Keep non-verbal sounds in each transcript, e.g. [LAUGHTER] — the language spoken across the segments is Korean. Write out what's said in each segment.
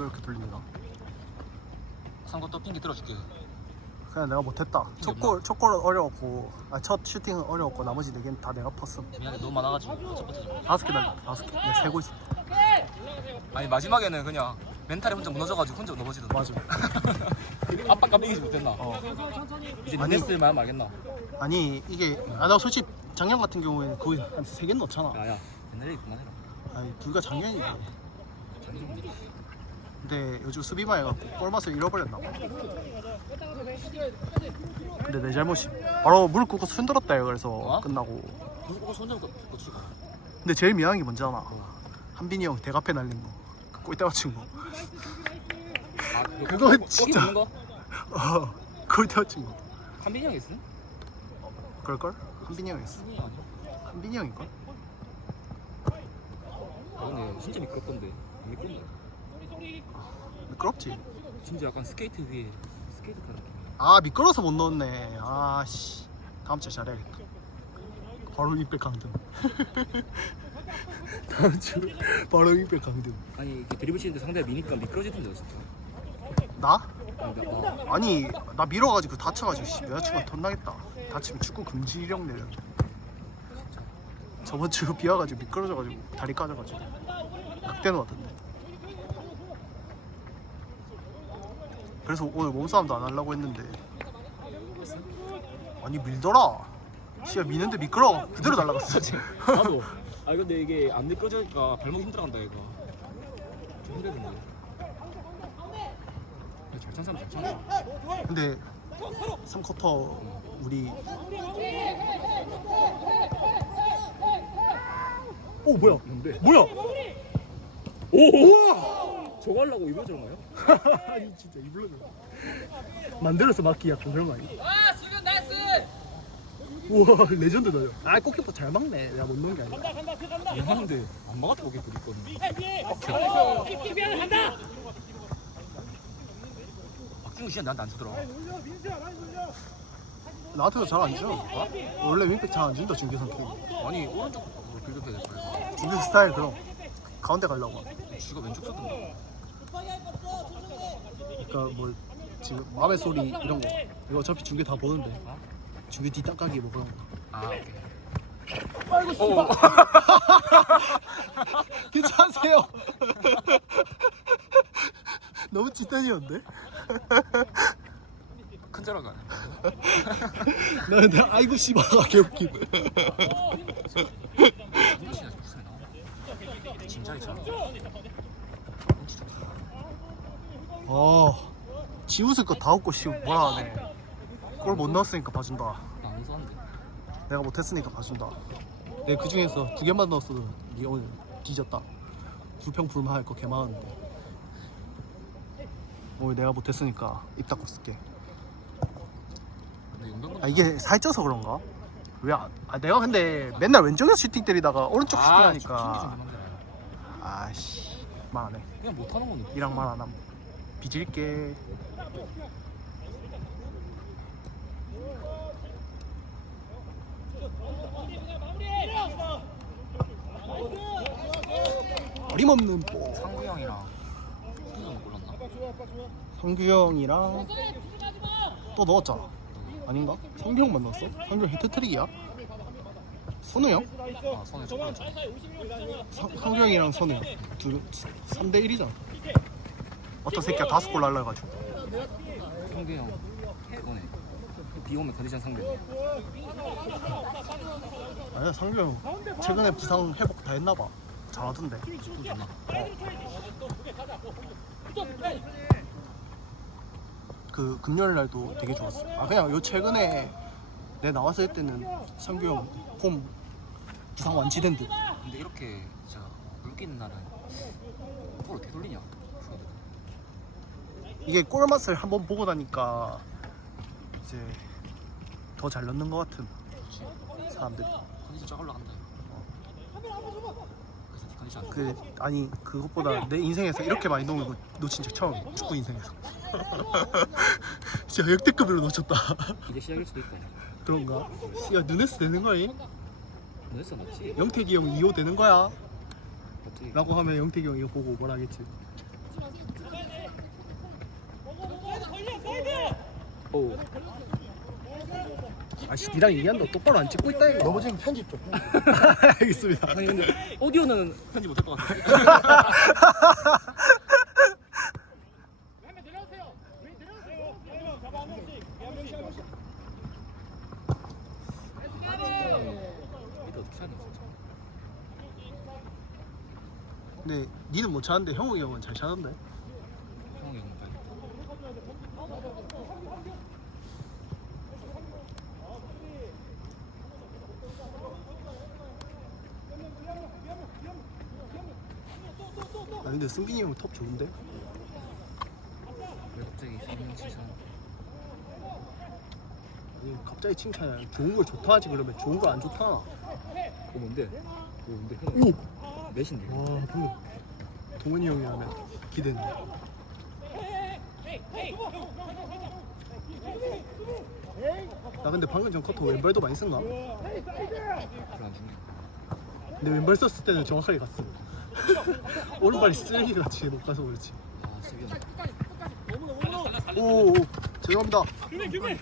이거 이렇게 돌리나? 상고 또 핑계 들어줄게. 그냥 내가 못했다. 첫 골, 첫 골은 어려웠고, 아, 첫 슈팅은 어려웠고, 나머지 네 개는 다 내가 펐음. 미안해 너무 많아가지고 첫 번째 점. 다섯 개 날, 다섯 개. 내가 세고 있어. 아니 마지막에는 그냥 멘탈이 혼자 무너져가지고 혼자 넘어지던데. 맞아. [LAUGHS] 압박감 이기지 못했나? 어. 이제 아니. 니네스 마음 알겠나? 아니, 이게, 아, 나 솔직히 작년 같은 경우에는 거의 한 세개 넣잖아. 야야 옛날에 그만해라. 아니, 둘가 작년인데. 근데 요즘 수비만 해갖고 골맛을 잃어버렸나 봐. 근데 내 잘못이. 바로 무릎 꿇고 순들었다 요 그래서 어? 끝나고. 누구 손잡고 고치고. 근데 제일 미안한 게 뭔지 알아? 한빈이 형 대가패 날린 거. 그 골대 맞춘 거. 아 그거 진짜. 먹는 거? [LAUGHS] 어, 골대 맞춘 거. 한빈이 형 있음? 그럴걸? 한빈이 형이었어. 아니야? 한빈이 형일걸? 아 근데 진짜 미끄럽던데. 안 미끄럽네. 미끄럽지. 진짜 약간 스케이트 위에 스케이트 타는. 아 미끄러서 못 넣었네. 아씨. 다음 주에 잘해야겠다. 바로 윙백 강등. [LAUGHS] 다음 주 바로 윙백 강등. 아니 이게 드리블 치는데 상대가 미니까 미끄러지던데 진짜. 나? 나. 아니 나 밀어가지고 다쳐가지고 씨, 여자친구가 돈 나겠다. 다치면 축구 금지 령 내려. 저번 주 비 와가지고 미끄러져가지고 다리 까져가지고 극대는 왔던 그래서 오늘 몸싸움도 안 하려고 했는데 아니 밀더라. 씨야 미는데 미끄러. 그대로 날라갔어. [LAUGHS] 나도. 아 근데 이게 안 미끄러지니까 발목 힘들어간다 얘가. 좀 힘들던데. 잘찬 사람 잘 찬다. 근데 3쿼터 우리 오 뭐야? 뭔데? 뭐야? 오! 저거 하려고 이거 저런 거요? 아니 진짜 이불로 만들어서 막기 약간 그런 거 아니야? 아, 수빈 나이스! 우와 레전드다 저. 아 골키퍼 잘 막네 내가 못 넣은 게 아니야 미안한데 안 막았다 거기 그 있거든. 수빈 간다! 박준우 씨는 나한테 안 주더라. 나한테도 잘안 줘. 원래 윙백 잘 안 준다 중계선 팀. 아니 될 거야. 중계 스타일 그럼 가운데 가려고. 쥐가 왼쪽 썼던데. 그러니까 뭐 지금 마음의 소리 이런 거 이거 어차피 중계 다 보는데 중계 뒷땅까기 뭐 그런 거. 아 오케이. 아이고 씨발. [LAUGHS] 괜찮으세요? [LAUGHS] 너무 찐텐이었는데? 큰 자라가. 나 근데 아이고 씨발가 개웃기네. 씨가 [LAUGHS] 무슨? 진짜이 참. 어, 지 웃을 거다 웃고 씨 뭐라 하네. 골 못 넣었으니까 봐준다. 썼는데. 내가 못했으니까 봐준다. 내가 그 중에서 두 개만 넣었어도 니 오늘 뒤졌다. 불평 불만할 거 개많은데. 오늘 내가 못했으니까 입 닫고. 근데 운동 아 이게 살쪄서 그런가? 왜? 안- 아 내가 근데 맨날 왼쪽에서 슈팅 때리다가 오른쪽 슈팅 하니까 아씨 말안 해. 그냥 못하는 건데. 이랑 말 안 함. 빚을게. 어림없는 뽀. 상구 형이랑? 성규 형이랑 또 넣었잖아. 아닌가? 성규 형만 넣었어? 성규 형 히트트릭이야? 선우 형? 아 좀. 성- 성규 형이랑 선우 형. 둘 3대 1이잖아. 어떤 새끼야 다섯 골 날라가지고. 상대 형 그거네. 비 오면 컨디션 상대. 아니야 성규 형 최근에 부상 회복 다 했나봐. 잘하던데. 그 금요일 날도 되게 좋았어. 아 그냥 요 최근에 내 나왔을 때는 성규 형폼 부상 완치된 듯. 근데 이렇게 진짜 있는 날은 볼 어떻게 돌리냐? 이게 골 맛을 한번 보고 나니까 이제 더 잘 넣는 것 같은. 사람들이. 컨디션 쫙 올라간다. 그 아니 그것보다 내 인생에서 이렇게 많이 넣은 거 놓친 적 처음 축구 인생에서. [LAUGHS] 진짜 역대급으로 놓쳤다. 이제 시작일 수도 있고. 그런가? 야 누네스 되는 거니? 너였어 맞지? 영택이 형 2호 되는 거야? 어떻게? 라고 하면 영택이 형 이거 보고 뭐라 하겠지? 오. 아씨 니랑 얘기한다 똑바로 안 찍고 있다 이거 넘어지면 편집 좀. [LAUGHS] 알겠습니다 아니 근데 오디오는 편집 못할 것 같아. 근데 니는 못 차는데 형욱이 형은 잘 차던데 형이 형 빨리. 아 근데 승빈이 형톱 좋은데? 왜 갑자기 성형 칭찬? 아니 갑자기 칭찬해 좋은 걸 좋다 하지 그러면 좋은 걸안 좋다 와어 뭔데? 어 뭔데? 형 몇인데? 방금 동원이 형이 하면 기대네 나 근데 방금 전 커터 왼발도 많이 쓴가? 별로 안 중요해. 근데 왼발 썼을 때는 정확하게 갔어 [LAUGHS] 오른발이 쓰레기 같이 못 가서 그렇지. 아 수비형. 오, 오. 죄송합니다. 규민 규민.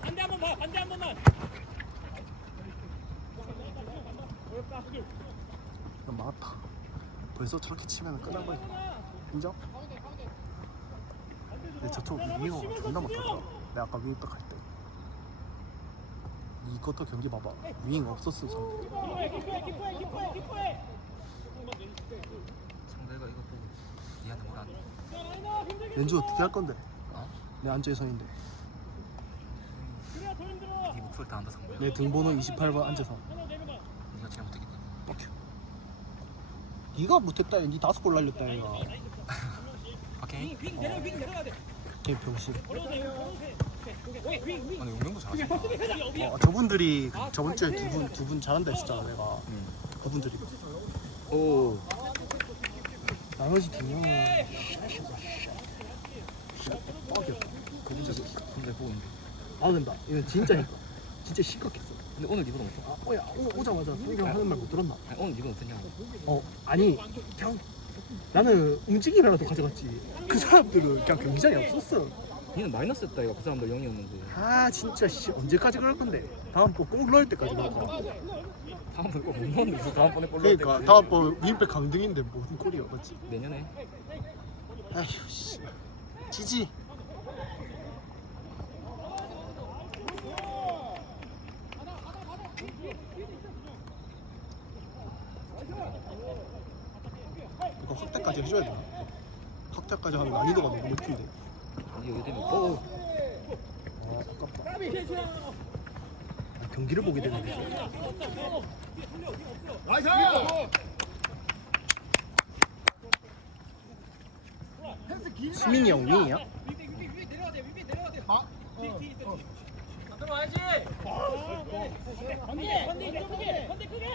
반대 한 번만 반대 한 번만. 난 막았다. 벌써 저렇게 치면 끝난 거야. 인정? 근데 저쪽 윙어가. 존나 막혔다. 내가 아까 윙 딱할 때. 이것도 경기 봐봐. 윙 없었어 저 기뻐해 기뻐해 기뻐해 기뻐해 기뻐해 상대가 이거 보고 니한테 뭐라 안 해? 연주 어떻게 할 건데? 어? 내 안주에서인데 네 목소리 다 안다 상대. 내 등번호 28번 앉아서 니가 제일 못했겠다. 뻑큐 네가 못했다 니 다섯 골 날렸다 얘가 [LAUGHS] 오케이. 윙 내려 내려야 돼 병신 아니 용병도 잘하지. 어, 저분들이 저번 주에 두 분 두 분 잘한다 했었잖아 내가 그분들이 오. 나머지 두 명은 뻑이었다 진짜 근데 보고 있는데. 아 된다 이건 진짜니까 진짜 심각했어 근데 오늘 니보다 못해? 아 오야 오, 오자마자 성경 하는 말 못 들었나? 아니 오늘 니보다 못했냐? 어 아니 그냥 나는 움직임이라도 가져갔지 그 사람들은 그냥 경기장이 없었어 니는 마이너스였다 이거 그 사람들 0이었는데. 아 진짜 씨 언제까지 그럴 건데 다음번 꼭 넣을 때까지 그럴까 다음번에 꼭못 넣었는데 무슨 다음번에 골 넣을 그러니까 때까지. 다음번 윈백 강등인데 무슨 꼴이야 맞지? 내년에 아휴 씨 지지 이거 확대까지 해줘야 되나? 확대까지 하면 난이도가 너무 높은데 니 여기 되면 오. 아 아깝다 아, 경기를 보게 되는 데 수민이 형 윙이야? 들어와야지! 반대 반대 크게! 반대 크게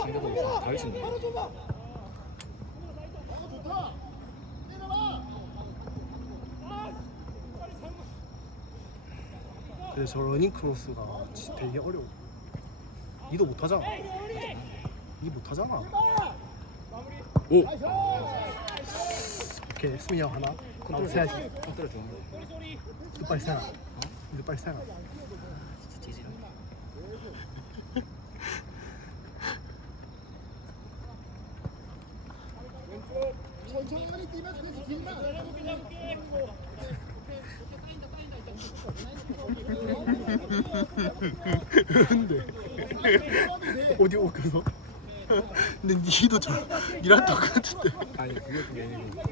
상대도 다 열심히. 근데 저 러닝 크로스가 되게 어려워 니도 못하잖아. 니 못하잖아. 오. 오케이 수민이 형 하나. 컨트롤 세야지 컨트롤 빨리 이거 빨리 세라 진짜 찌질하. 천천히 뛰면 그래서 길만. 근데 어디 옮겨서? [LAUGHS] 근데 니도 저 니랑 똑같은데 아니 그게 그게 아니고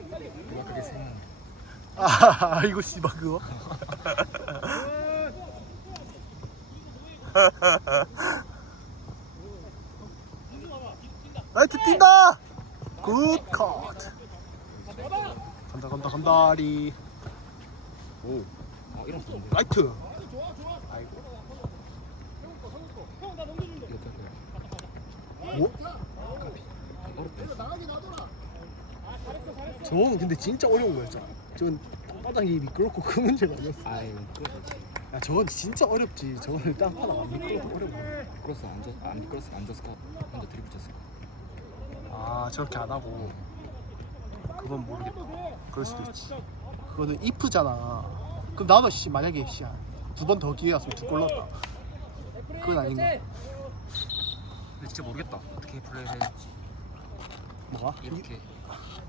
내가 그게 생각. 아 이거 씨발 그거 [LAUGHS] 라이트 뛴다 굿 컷 간다 간다 간다리 오. 아 이런 좋은데. 라이트 이거 어떻게 할 거야? 뭐? 어렵다. 나가게 놔둬라. 저건 근데 진짜 어려운 거였잖아 저건 땅바닥이 미끄럽고 그 문제가 아니었어 아이. 야 저건 진짜 어렵지 저거는 땅바닥 안 미끄럽고 크로스 안 줬, 안 크로스 안 줬을 거. 혼자 쳤을 거. 아 저렇게 안 하고 그건 모르겠다 그럴 수도 있지 그거는 if잖아. 그럼 나도 씨 만약에 씨두 번 더 기회 갔으면 두골 넣었다. 그건 아닌가? 근데 진짜 모르겠다. 어떻게 플레이를 해야 될지. 뭐가? 이렇게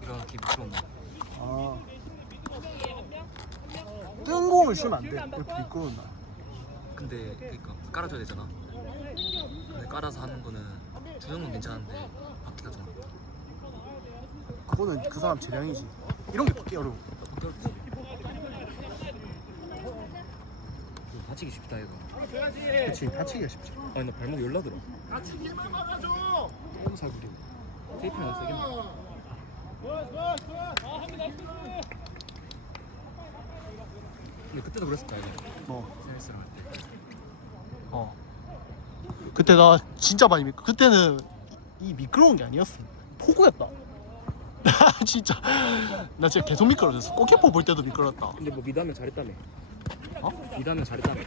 이렇게 미끄러운 거. 아. 뜬 공을 쓰면 안 돼. 이렇게 미끄러운다. 근데 그러니까 깔아줘야 되잖아. 근데 깔아서 하는 거는 주영은 괜찮은데 바퀴가 좀 그거는 그 사람 재량이지. 이런 게 바뀌 어려워. 어렵지. 다치기 쉽다 이거. 그치 다치기가 쉽지. 아니 나 발목 열나더라. 다치기만 막아줘. 똥사구리. 테이프는 세겠네. 근데 그때도 그랬을 거야. 이거. 뭐. 세미스랑 할 때. 어. 그때 나 진짜 많이 미끄. 그때는 이 미끄러운 게 아니었어. 폭우였다. [LAUGHS] 나 진짜 나 진짜 계속 미끄러졌어. 골키퍼 볼 때도 미끄럽다. 근데 뭐 미담은 잘했다며. 어? 미담은 잘했다며.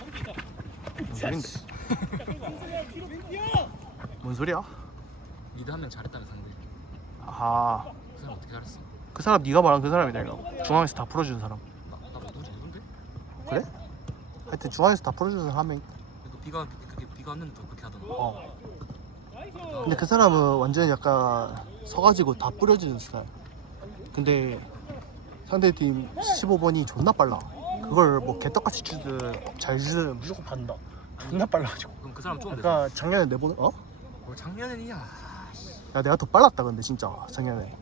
뭔 소린데? 뭔 소리야? 미드 하면 잘했다며 상대. 아, 그 사람 어떻게 알았어? 그 사람 네가 말한 그 사람이다. 중앙에서 다 풀어주는 사람. 나나 누구지 누군데? 그래? 하여튼 중앙에서 다 풀어주는 사람 한 명. 그 비가 그게 비가 왔는데 또 그렇게 하더라. 어. 근데 그 사람은 완전 약간 서가지고 다 뿌려주는 스타일. 근데 상대 팀 15번이 존나 빨라. 그걸 뭐 개떡같이 주든 잘 주든 무조건 받는다. 존나 빨라가지고. 그럼 그 사람 좋은데. 아까 작년에 내보내 어? 뭘 작년엔이야. 야 내가 더 빨랐다 근데 진짜 작년에.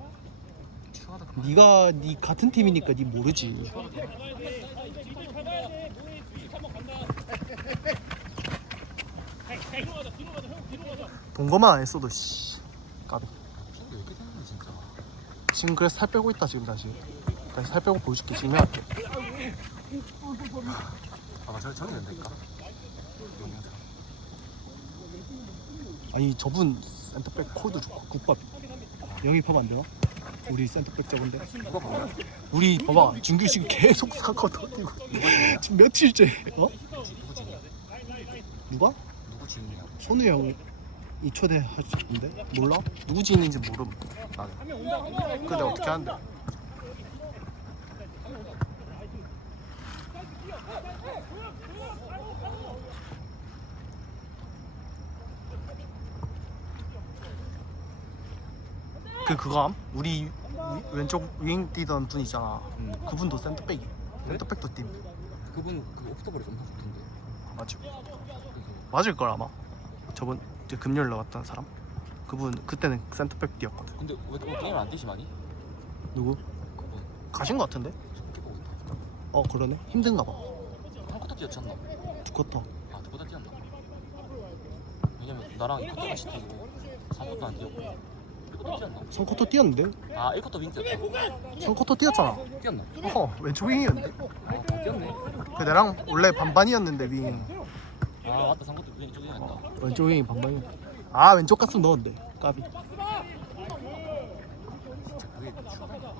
추하다 그만. 네가 네 같은 팀이니까 네 모르지. 본 것만 안 했어도 씨. 까비. 왜 이렇게 되는 거야 진짜. 지금 그래서 살 빼고 있다 지금 다시. 다시 살 빼고 보여줄게 지금 해할게. 아마 저 저기 된다니까. 영양사. 아니 저분 센터백 콜도 좋고 국밥 영입하면 안 되나? 우리 센터백 저건데 누가 봐요? 우리 봐봐 준규 지금 계속 사고 터지고 지금 며칠째 어? 누구 지인이야? 누가? 누구 지인이야? 손우 형이 초대하셨는데 몰라? 누구 지인인지 모름 나는 근데 어떻게 하는데 그 그거 함? 우리 위- 왼쪽 윙 뛰던 분 있잖아 음. 그분도 센터백이 센터백도 팀 그분 그 옵터볼이 엄청 좋던데. 맞죠? 그래서 맞을 걸 아마 저번 이제 금요일 나갔던 사람 그분 그때는 센터백 뛰었거든 근데 왜 그분 게임 안 뛰시 많이? 누구? 그분 가신 것 같은데? 있다. 어 그러네 힘든가 봐 한 쿼터 뛰었지 않나? 두 쿼터 아, 두 쿼터 뛰었나? 왜냐면 나랑 2쿼터 같이 뛰고 3쿼터 안 뛰었고 1쿼터 뛰었나? 3쿼터 뛰었는데? 아 1쿼터 윙 뛰었다 3쿼터 뛰었잖아 뛰었나? 어 왼쪽 윙이었는데? 아다 뛰었네 그 나랑 원래 반반이었는데 윙 아 맞다 3쿼터 윙 저기 했다 왼쪽 윙이 반반이야 아 왼쪽 갔으면 넣었는데 까비 진짜 그게 추억이다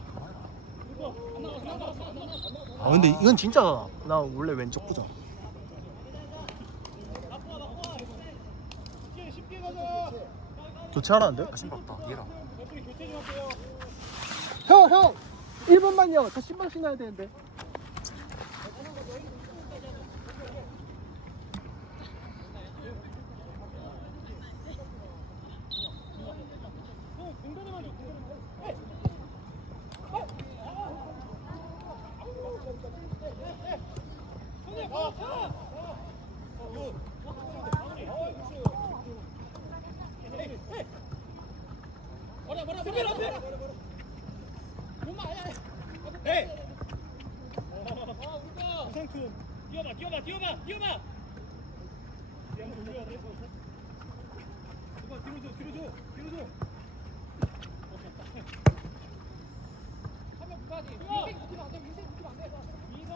아 근데 이건 진짜 나 원래 왼쪽 보자 교체하라는데? 아 신발 없다. 얘라 형 형! 1분만요. 저 신발 신어야 되는데 뛰어봐 뛰어봐 뛰어봐 뛰어봐 뒤로 줘 뒤로 줘 뒤로 줘 민서면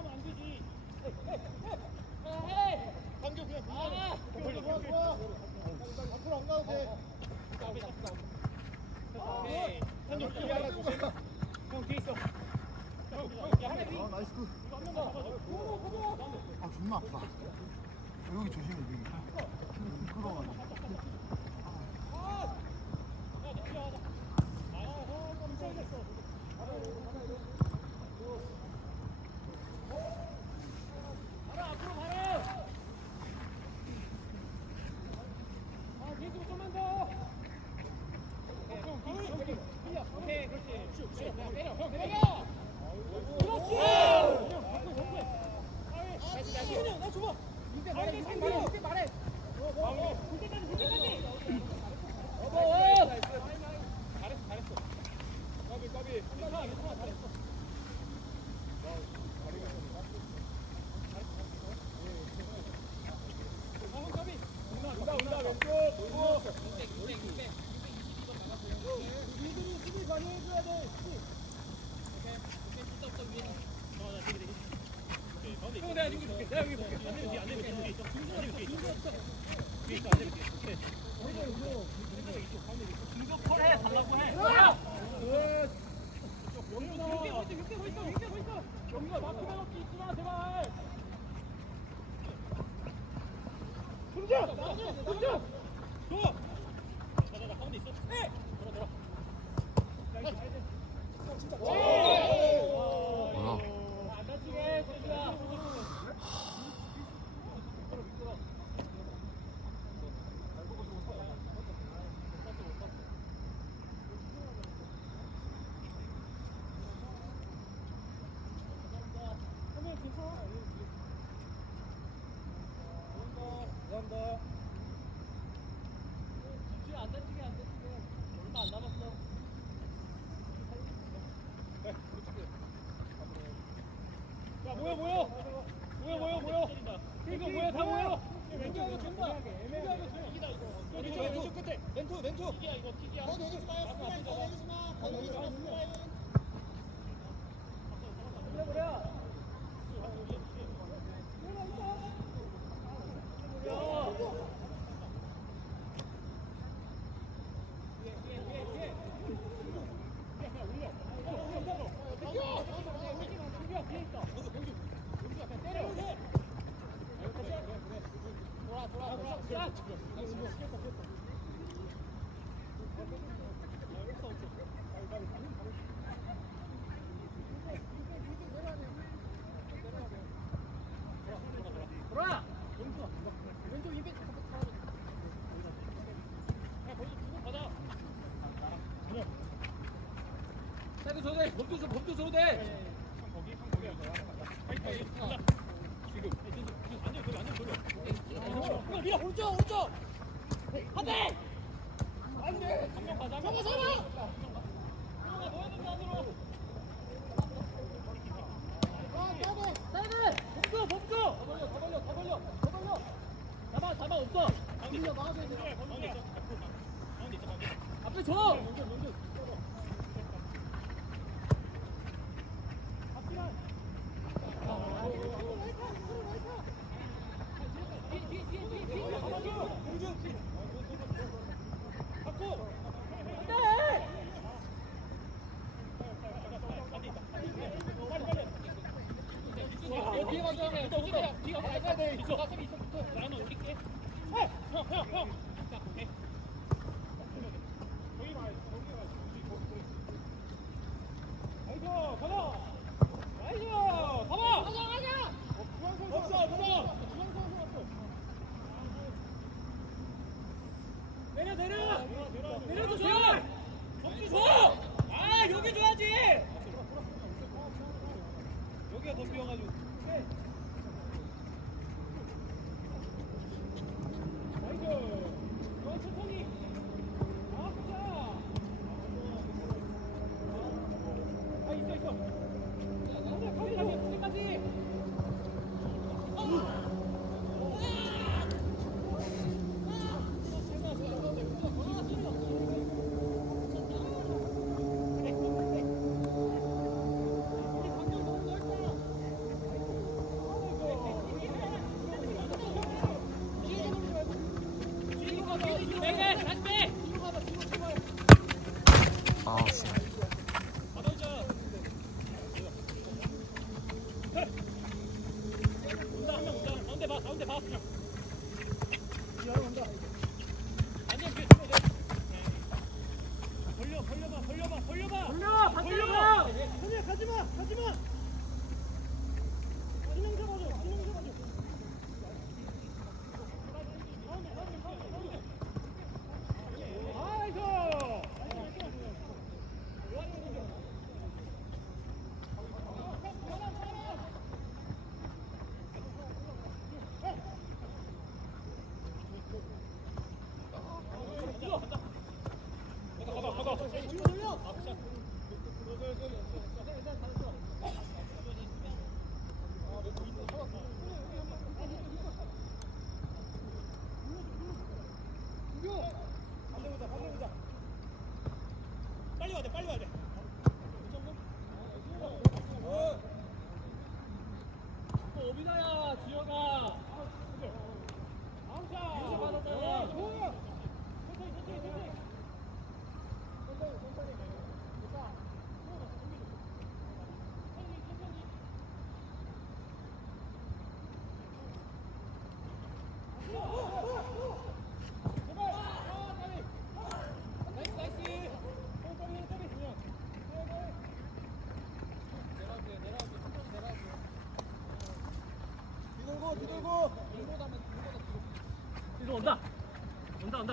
안 되지 아 존나 아파. 여기 조심해 여기. 자 모여 모여. 모여 모여 모여. 이거 모여 다 모여. 왼쪽하고 준다. 왼쪽하고 준다. 왼쪽 왼쪽 끝에. 왼쪽 왼쪽. 이거 튀기야. 더 내리지 마요. 더 내리지 마. 더 내리지 마. 스프라인. 돌아. 왼쪽 이백. 사이드 줘도 돼. 법도 줘. 법도 줘도 돼. 이거 밀어 오른쪽 오른쪽. 안돼. 안돼. 잡아 잡아. 법도 법도. 더 벌려 더 벌려 더 벌려 더 벌려. 잡아 잡아 없어. 밀려 나와야 돼. 앞에 줘.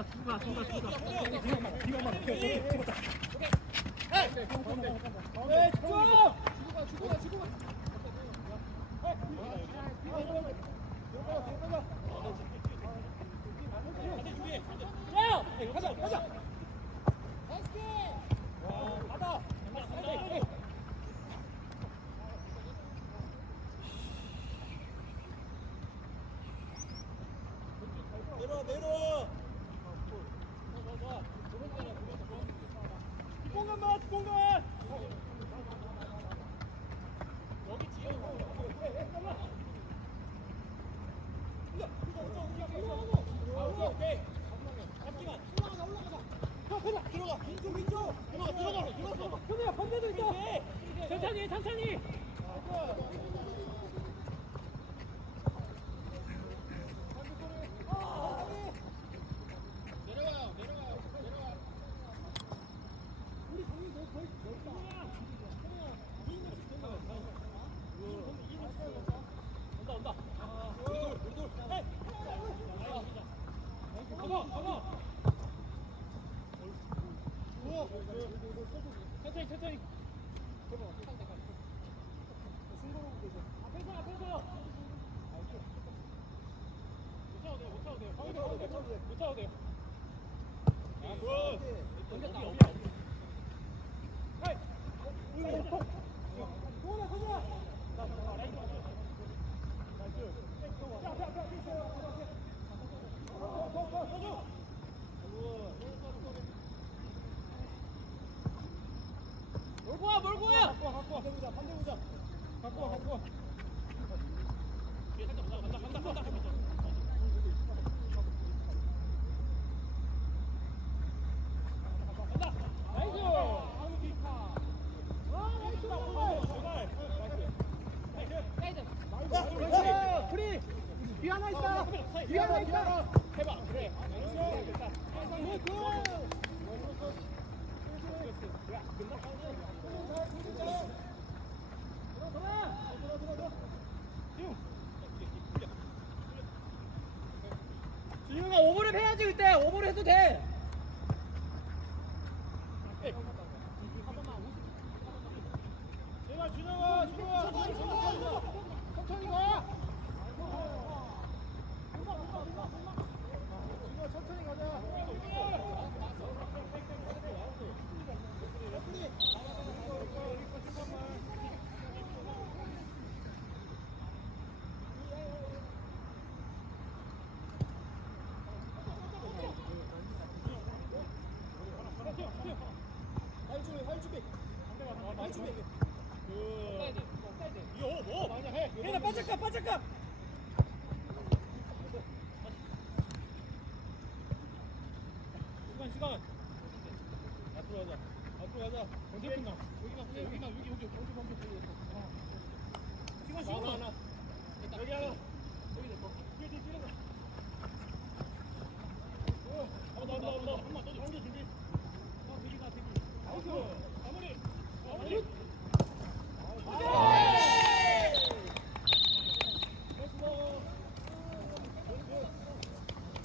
쏜다 쏜다 쏜다 쏜다 가자 가자! 천천히 천천히 반대 보자. 갖고 와, 갖고 와. 뒤에 살짝 간다, 간다, 간다, 간다. 뒤 하나 있다. 뒤 하나 있다. 해봐. 그래. 지윤아 오버랩 해야지 그때 오버랩 해도 돼.